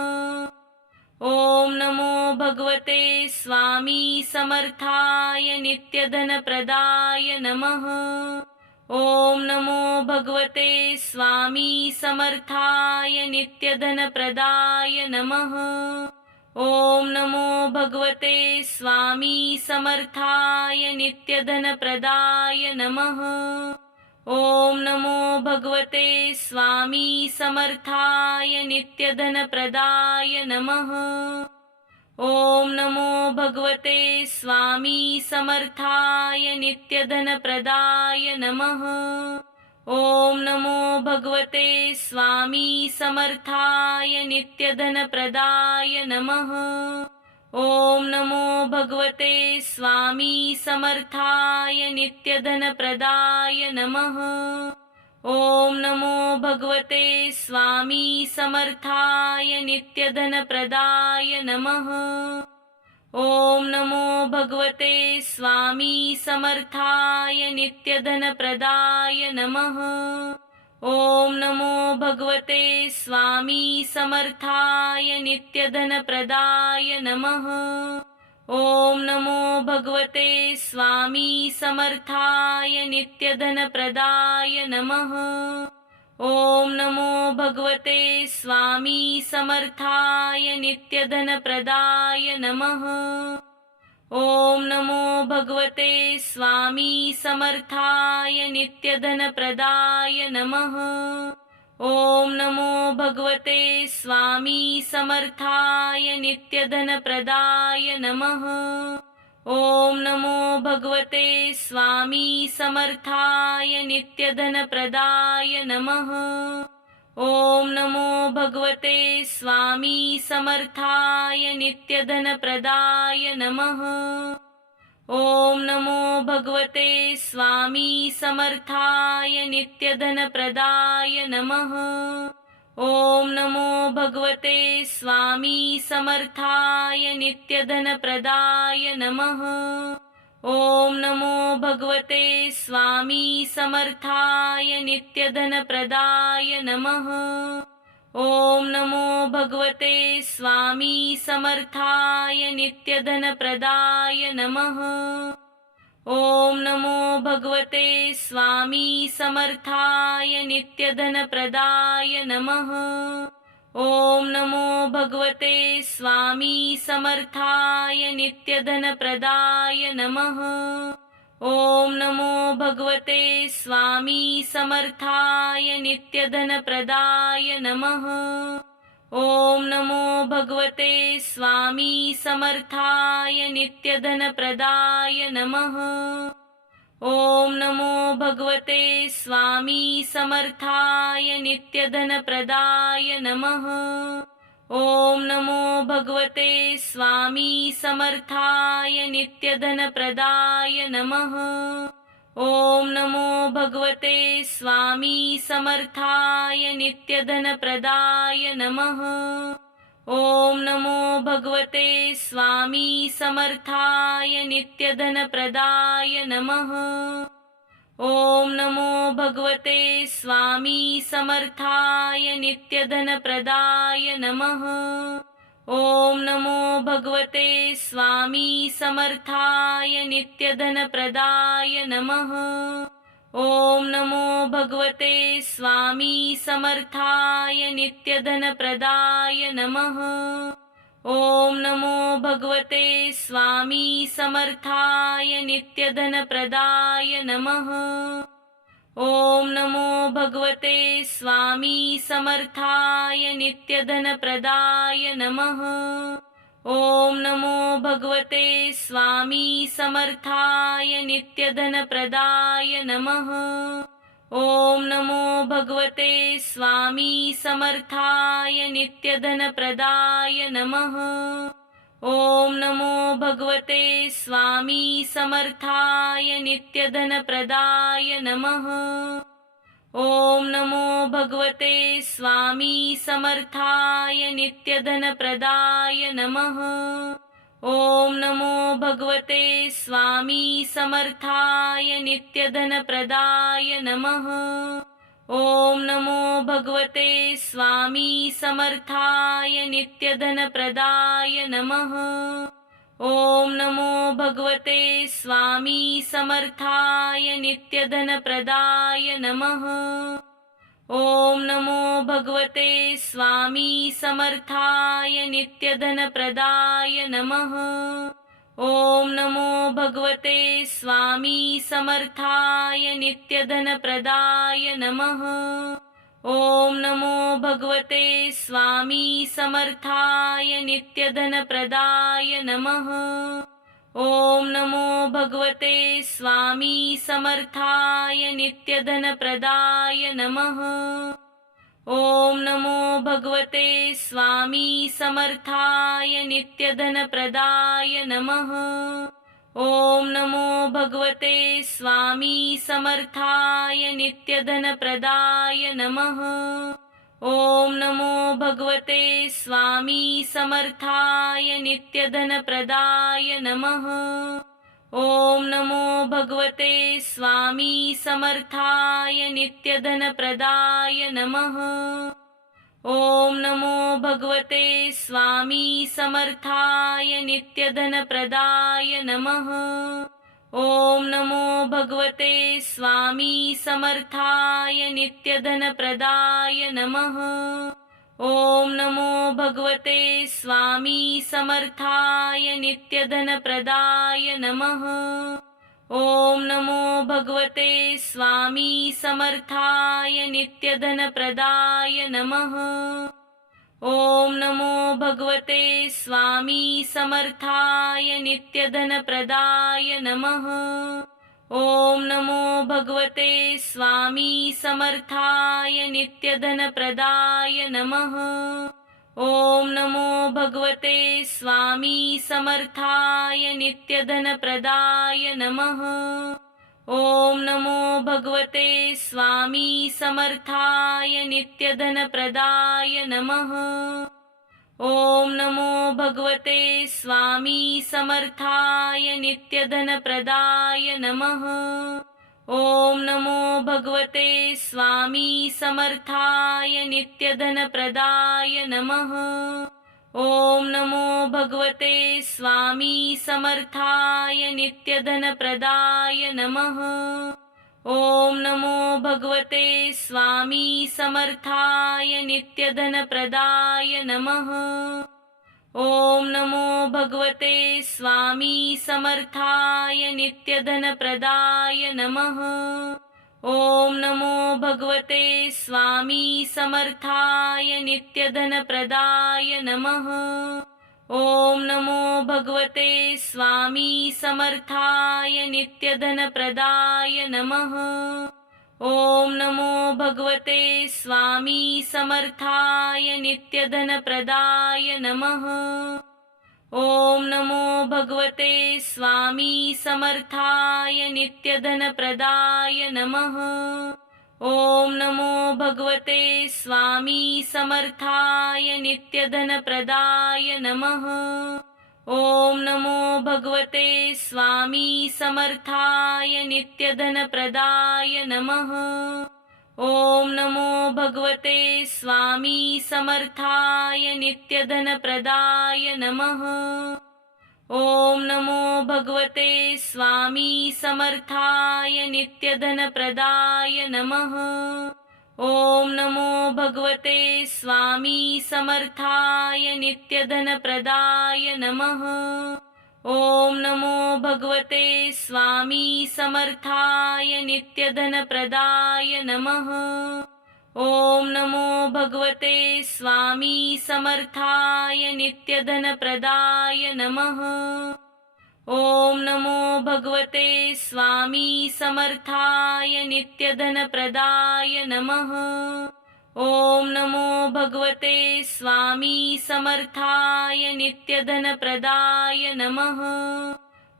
ओम नमो भगवते स्वामी समर्थाय नित्यधनप्रदाय नमः। ओम नमो भगवते स्वामी समर्थाय नित्यधनप्रदाय नमः। ओम नमो भगवते स्वामी समर्थाय नित्यधनप्रदाय नमः। ओम नमो भगवते स्वामी समर्थाय नित्यधनप्रदाय नमः। ओम नमो भगवते स्वामी समर्थाय नित्यधनप्रदाय नमः। ओम नमो भगवते स्वामी समर्थाय नित्यधनप्रदाय नमः। ओम नमो भगवते स्वामी समर्थाय नित्यधनप्रदाय नमः। ओम नमो भगवते स्वामी समर्थाय नित्यधनप्रदाय नमः। ओम नमो भगवते स्वामी समर्थाय नित्यधनप्रदाय नमः। ओम नमो भगवते स्वामी समर्थाय नित्यधनप्रदाय नमः। ओम नमो भगवते स्वामी समर्थाय नित्यधनप्रदाय नमः। ओम नमो भगवते स्वामी समर्थाय नित्यधनप्रदाय नमः। ओम नमो भगवते स्वामी समर्थाय नित्यधनप्रदाय नमः। ओम नमो भगवते स्वामी समर्थाय नित्यधनप्रदाय नमः। ओम नमो भगवते स्वामी समर्थाय नित्यधनप्रदाय नमः। ओम नमो भगवते स्वामी समर्थाय नित्यधनप्रदाय नमः। ओम नमो भगवते स्वामी समर्थाय नित्यधनप्रदाय नमः। ओम नमो भगवते स्वामी समर्थाय नित्यधनप्रदाय नमः। ओम नमो भगवते स्वामी समर्थाय नित्यधनप्रदाय नमः। ओम नमो भगवते स्वामी समर्थाय नित्यधनप्रदाय नमः। ओम नमो भगवते स्वामी समर्थाय नित्यधनप्रदाय नमः। ओम नमो भगवते स्वामी समर्थाय नित्यधनप्रदाय नमः। ओम नमो भगवते स्वामी समर्थाय नित्यधनप्रदाय नमः। ओम नमो भगवते स्वामी समर्थाय नित्यधनप्रदाय नमः। ओम नमो भगवते स्वामी समर्थाय नित्यधनप्रदाय नमः। ओम नमो भगवते स्वामी समर्थाय नित्यधनप्रदाय नमः। ओम नमो भगवते स्वामी समर्थाय नित्यधनप्रदाय नमः। ओम नमो भगवते स्वामी समर्थाय नित्यधनप्रदाय नमः। ओम नमो भगवते स्वामी समर्थाय नित्यधनप्रदाय नमः। ओम नमो भगवते स्वामी समर्थाय नित्यधनप्रदाय नमः। ओम नमो भगवते स्वामी समर्थाय नित्यधनप्रदाय नमः। ओम नमो भगवते स्वामी समर्थाय नित्यधनप्रदाय नमः। ओम नमो भगवते स्वामी समर्थाय नित्यधनप्रदाय नमः। ओम नमो भगवते स्वामी समर्थाय नित्यधनप्रदाय नमः। ओम नमो भगवते स्वामी समर्थाय नित्यधनप्रदाय नमः। ओम नमो भगवते स्वामी समर्थाय नित्यधनप्रदाय नमः। ओम नमो भगवते स्वामी समर्थाय नित्यधनप्रदाय नमः। ओम नमो भगवते स्वामी समर्थाय नित्यधनप्रदाय नमः। ओम नमो भगवते स्वामी समर्थाय नित्यधनप्रदाय नमः। ओम नमो भगवते स्वामी समर्थाय नित्यधनप्रदाय नमः। ओम नमो भगवते स्वामी समर्थाय नित्यधनप्रदाय नमः। ओम नमो भगवते स्वामी समर्थाय नित्यधनप्रदाय नमः। ओम नमो भगवते स्वामी समर्थाय नित्यधनप्रदाय नमः। ओम नमो भगवते स्वामी समर्थाय नित्यधनप्रदाय नमः। ओम नमो भगवते स्वामी समर्थाय नित्यधनप्रदाय नमः। ओम नमो भगवते स्वामी समर्थाय नित्यधनप्रदाय नमः। ओम नमो भगवते स्वामी समर्थाय नित्यधनप्रदाय नमः। ओम नमो भगवते स्वामी समर्थाय नित्यधनप्रदाय नमः। ओम नमो भगवते स्वामी समर्थाय नित्यधनप्रदाय नमः। ओम नमो भगवते स्वामी समर्थाय नित्यधनप्रदाय नमः। ओम नमो भगवते स्वामी समर्थाय नित्यधनप्रदाय नमः। ओम नमो भगवते स्वामी समर्थाय नित्यधनप्रदाय नमः। ओम नमो भगवते स्वामी समर्थाय नित्यधनप्रदाय नमः। ओम नमो भगवते स्वामी समर्थाय नित्यधनप्रदाय नमः। ओम नमो भगवते स्वामी समर्थाय नित्यधनप्रदाय नमः। ओम नमो भगवते स्वामी समर्थाय नित्यधनप्रदाय नमः। ओम नमो भगवते स्वामी समर्थाय नित्यधनप्रदाय नमः। ओम नमो भगवते स्वामी समर्थाय नित्यधनप्रदाय नमः। ओम नमो भगवते स्वामी समर्थाय नित्यधनप्रदाय नमः। ओम नमो भगवते स्वामी समर्थाय नित्यधनप्रदाय नमः। ओम नमो भगवते स्वामी समर्थाय नित्यधनप्रदाय नमः। ओम नमो भगवते स्वामी समर्थाय नित्यधनप्रदाय नमः। ओम नमो भगवते स्वामी समर्थाय नित्यधनप्रदाय नमः। ओम नमो भगवते स्वामी समर्थाय नित्यधनप्रदाय नमः। ओम नमो भगवते स्वामी समर्थाय नित्यधनप्रदाय नमः। ओम नमो भगवते स्वामी समर्थाय नित्यधनप्रदाय नमः। ओम नमो भगवते स्वामी समर्थाय नित्यधनप्रदाय नमः। ओम नमो भगवते स्वामी समर्थाय नित्यधनप्रदाय नमः। ओम नमो भगवते स्वामी समर्थाय नित्यधनप्रदाय नमः। ओम नमो भगवते स्वामी समर्थाय नित्यधनप्रदाय नमः। ओम नमो भगवते स्वामी समर्थाय नित्यधनप्रदाय नमः। ओम नमो भगवते स्वामी समर्थाय नित्यधनप्रदाय नमः। ओम नमो भगवते स्वामी समर्थाय नित्यधनप्रदाय नमः। ओम नमो भगवते स्वामी समर्थाय नित्यधनप्रदाय नमः।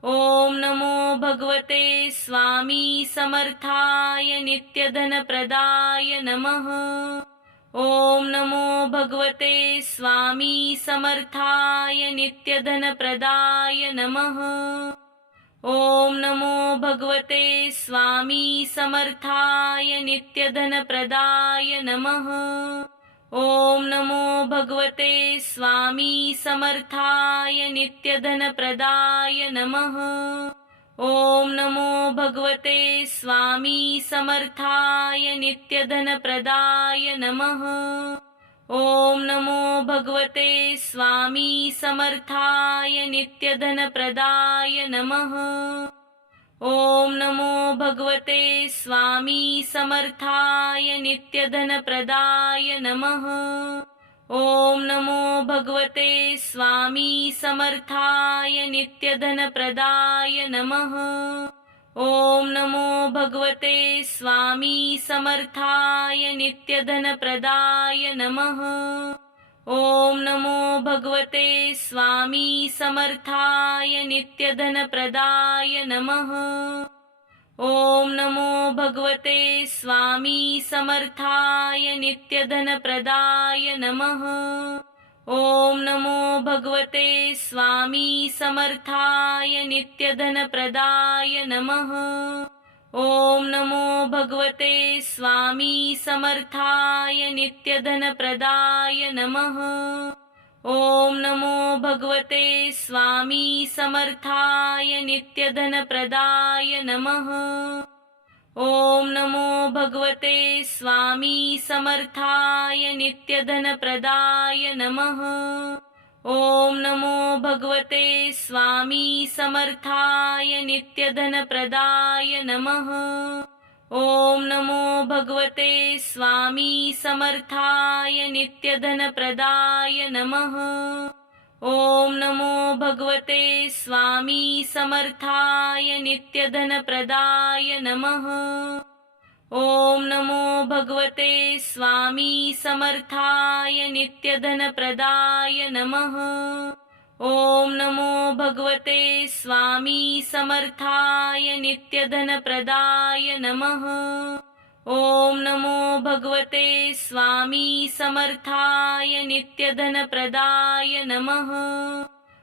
ओम नमो भगवते स्वामी समर्थाय नित्यधनप्रदाय नमः। ओम नमो भगवते स्वामी समर्थाय नित्यधनप्रदाय नमः। ओम नमो भगवते स्वामी समर्थाय नित्यधनप्रदाय नमः। ओम नमो भगवते स्वामी समर्थाय नित्यधनप्रदाय नमः। ओम नमो भगवते स्वामी समर्थाय नित्यधनप्रदाय नमः। ओम नमो भगवते स्वामी समर्थाय नित्यधनप्रदाय नमः। ओम नमो भगवते स्वामी समर्थाय नित्यधनप्रदाय नमः। ओम नमो भगवते स्वामी समर्थाय नित्यधनप्रदाय नमः। ओम नमो भगवते स्वामी समर्थाय नित्यधनप्रदाय नमः। ओम नमो भगवते स्वामी समर्थाय नित्यधनप्रदाय नमः। ओम नमो भगवते स्वामी समर्थाय नित्यधनप्रदाय नमः। ओम नमो भगवते स्वामी समर्थाय नित्यधनप्रदाय नमः। ओम नमो भगवते स्वामी समर्थाय नित्यधनप्रदाय नमः। ओम नमो भगवते स्वामी समर्थाय नित्यधनप्रदाय नमः। ओम नमो भगवते स्वामी समर्थाय नित्यधनप्रदाय नमः। ओम नमो भगवते स्वामी समर्थाय नित्यधनप्रदाय नमः। ओम नमो भगवते स्वामी समर्थाय नित्यधनप्रदाय नमः। ओम नमो भगवते स्वामी समर्थाय नित्यधनप्रदाय नमः। ओम नमो भगवते स्वामी समर्थाय नित्यधनप्रदाय नमः। ओम नमो भगवते स्वामी समर्थाय नित्यधनप्रदाय नमः। ओम नमो भगवते स्वामी समर्थाय नित्यधनप्रदाय नमः।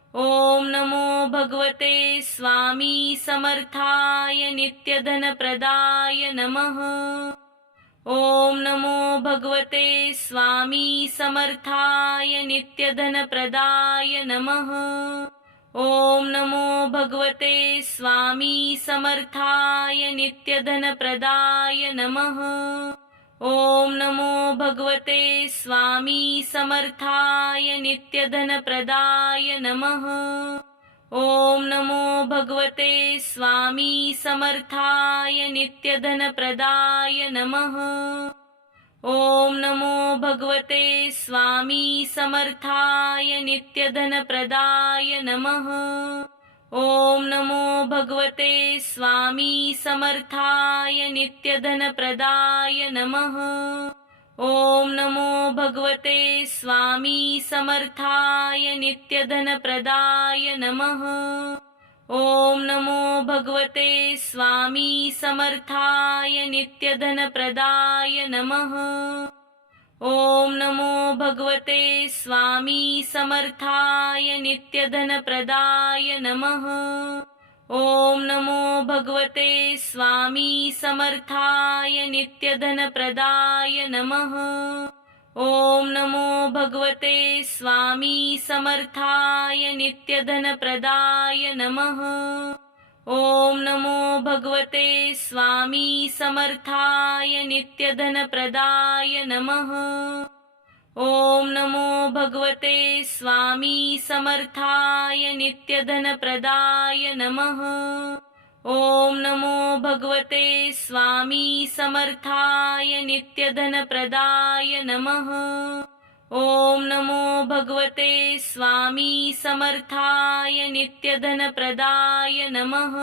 ओम नमो भगवते स्वामी समर्थाय नित्यधनप्रदाय नमः। ओम नमो भगवते स्वामी समर्थाय नित्यधनप्रदाय नमः। ओम नमो भगवते स्वामी समर्थाय नित्यधनप्रदाय नमः। ओम नमो भगवते स्वामी समर्थाय नित्यधनप्रदाय नमः। ओम नमो भगवते स्वामी समर्थाय नित्यधनप्रदाय नमः। ओम नमो भगवते स्वामी समर्थाय नित्यधनप्रदाय नमः। ओम नमो भगवते स्वामी समर्थाय नित्यधनप्रदाय नमः। ओम नमो भगवते स्वामी समर्थाय नित्यधनप्रदाय नमः। ओम नमो भगवते स्वामी समर्थाय नित्यधनप्रदाय नमः। ओम नमो भगवते स्वामी समर्थाय नित्यधनप्रदाय नमः। ओम नमो भगवते स्वामी समर्थाय नित्यधनप्रदाय नमः। ओम नमो भगवते स्वामी समर्थाय नित्यधनप्रदाय नमः। ओम नमो भगवते स्वामी समर्थाय नित्यधनप्रदाय नमः। ओम नमो भगवते स्वामी समर्थाय नित्यधनप्रदाय नमः। ओम नमो भगवते स्वामी समर्थाय नित्यधनप्रदाय नमः। ओम नमो भगवते स्वामी समर्थाय नित्यधनप्रदाय नमः।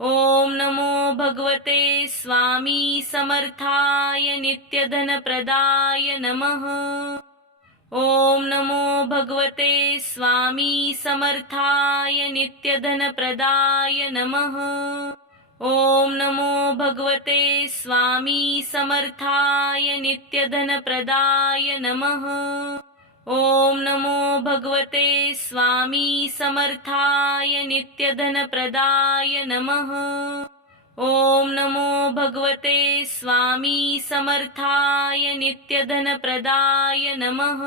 ओम नमो भगवते स्वामी समर्थाय नित्यधनप्रदाय नमः। ओम नमो भगवते स्वामी समर्थाय नित्यधनप्रदाय नमः। ओम नमो भगवते स्वामी समर्थाय नित्यधनप्रदाय नमः। ओम नमो भगवते स्वामी समर्थाय नित्यधनप्रदाय नमः। ओम नमो भगवते स्वामी समर्थाय नित्यधनप्रदाय नमः।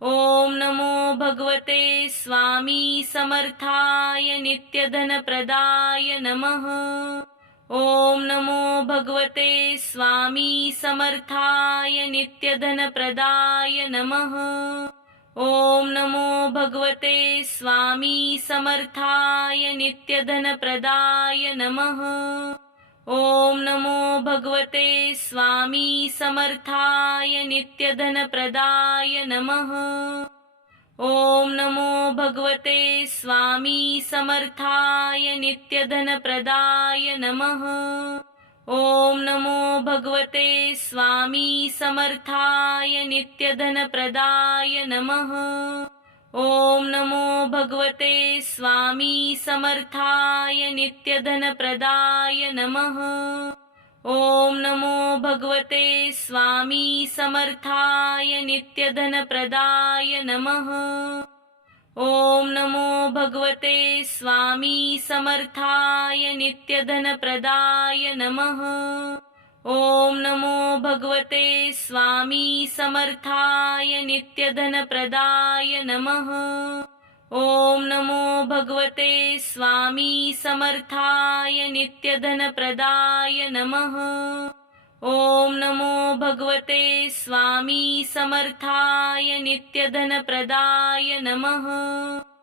ओम नमो भगवते स्वामी समर्थाय नित्यधनप्रदाय नमः। ओम नमो भगवते स्वामी समर्थाय नित्यधनप्रदाय नमः। ओम नमो भगवते स्वामी समर्थाय नित्यधनप्रदाय नमः। ओम नमो भगवते स्वामी समर्थाय नित्यधनप्रदाय नमः। ओम नमो भगवते स्वामी समर्थाय नित्यधनप्रदाय नमः। ओम नमो भगवते स्वामी समर्थाय नित्यधनप्रदाय नमः। ओम नमो भगवते स्वामी समर्थाय नित्यधनप्रदाय नमः। ओम नमो भगवते स्वामी समर्थाय नित्यधनप्रदाय नमः। ओम नमो भगवते स्वामी समर्थाय नित्यधनप्रदाय नमः। ओम नमो भगवते स्वामी समर्थाय नित्यधनप्रदाय नमः। ओम नमो भगवते स्वामी समर्थाय नित्यधनप्रदाय नमः। ओम नमो भगवते स्वामी समर्थाय नित्यधनप्रदाय नमः।